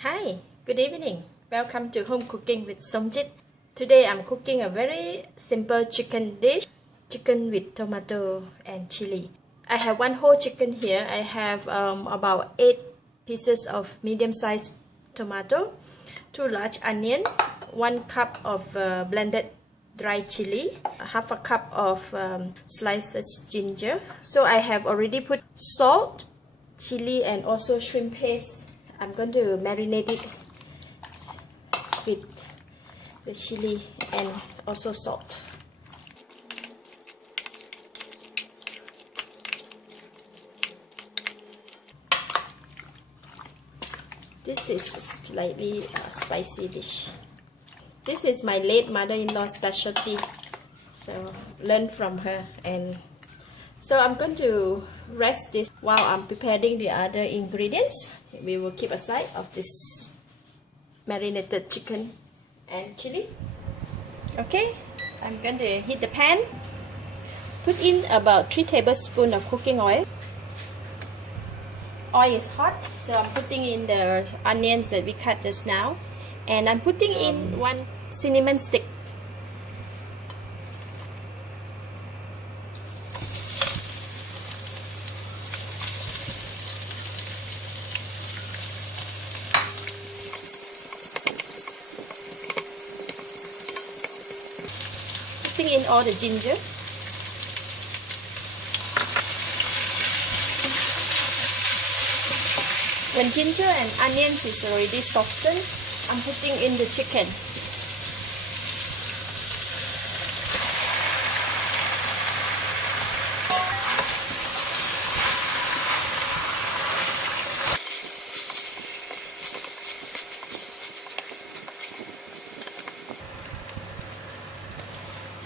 Hi, good evening. Welcome to Home Cooking with Somjit. Today I'm cooking a very simple chicken dish, chicken with tomato and chili. I have one whole chicken here. I have about 8 pieces of medium-sized tomato, 2 large onion, 1 cup of blended dry chili, half a cup of sliced ginger. So I have already put salt, chili and also shrimp paste. I'm going to marinate it with the chili and also salt. This is a slightly spicy dish. This is my late mother-in-law's specialty, so learn from her. And so I'm going to rest this while I'm preparing the other ingredients. We will keep aside of this marinated chicken and chili. Okay, I'm going to heat the pan. Put in about 3 tablespoons of cooking oil. Oil is hot, so I'm putting in the onions that we cut just now. And I'm putting in 1 cinnamon stick. Putting in all the ginger. When ginger and onions is already softened, I'm putting in the chicken.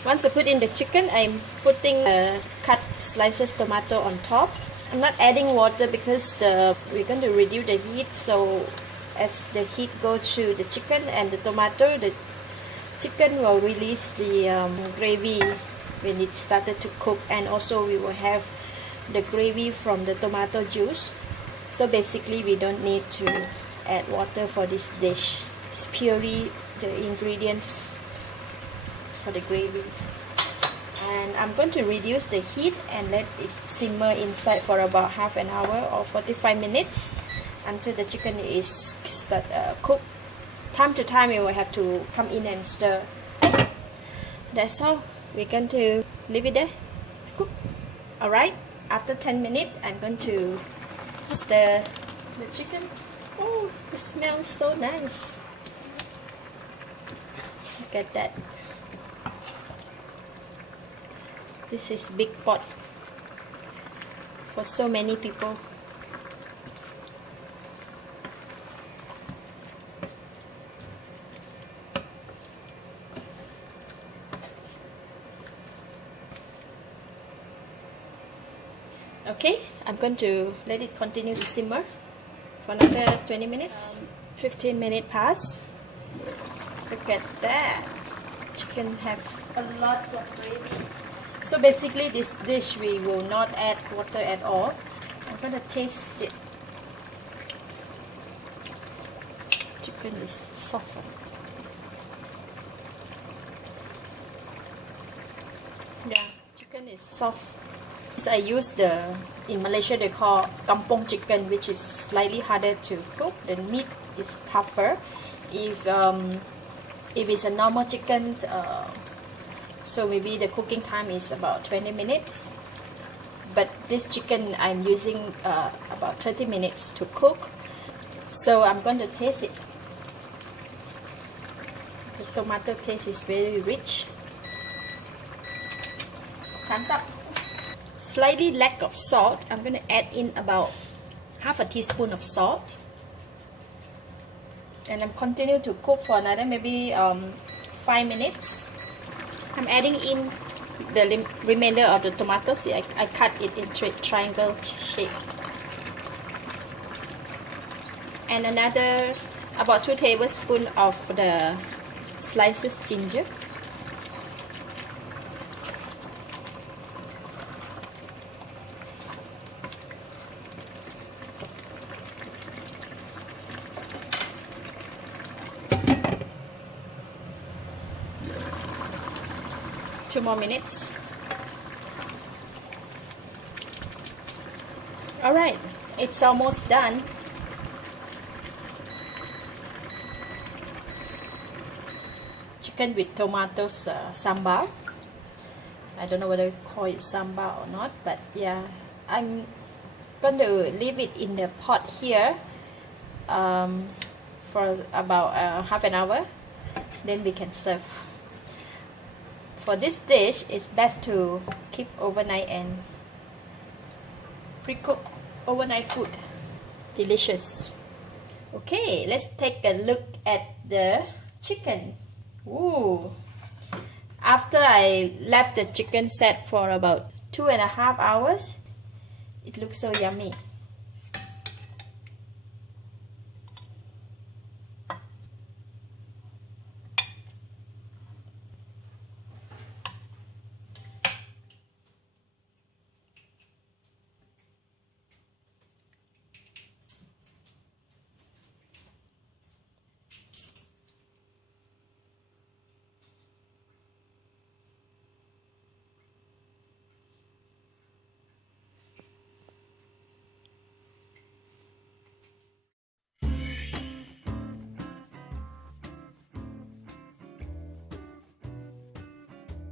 Once I put in the chicken, I'm putting cut slices tomato on top. I'm not adding water because we're going to reduce the heat, so as the heat goes to the chicken and the tomato, the chicken will release the gravy when it started to cook, and also we will have the gravy from the tomato juice. So basically we don't need to add water for this dish. It's purely the ingredients for the gravy. And I'm going to reduce the heat and let it simmer inside for about half an hour or 45 minutes until the chicken is cooked. Time to time, you will have to come in and stir. That's all. We're going to leave it there to cook. Alright, after 10 minutes, I'm going to stir the chicken. Oh, it smells so nice. Look at that. This is big pot for so many people. Okay, I'm going to let it continue to simmer for another 20 minutes. 15 minutes pass. Look at that. Chicken have a lot of gravy. So basically this dish we will not add water at all. I'm going to taste it. Chicken is softened. Yeah, chicken is soft. I use in Malaysia they call Kampung Chicken, which is slightly harder to cook. The meat is tougher. If it's a normal chicken, so maybe the cooking time is about 20 minutes. But this chicken I'm using about 30 minutes to cook. So I'm going to taste it. The tomato taste is very rich. Thumbs up. Slightly lack of salt. I'm going to add in about half a teaspoon of salt. And I'm continue to cook for another maybe 5 minutes. I'm adding in the remainder of the tomatoes. See, I cut it in triangle shape. And another about 2 tablespoons of the slices ginger. 2 more minutes. Alright, it's almost done. Chicken with tomatoes sambal. I don't know whether to call it sambal or not, but yeah, I'm going to leave it in the pot here for about half an hour, then we can serve. For this dish, it's best to keep overnight and pre-cook overnight food. Delicious. Okay, let's take a look at the chicken. Ooh. After I left the chicken set for about 2.5 hours, it looks so yummy.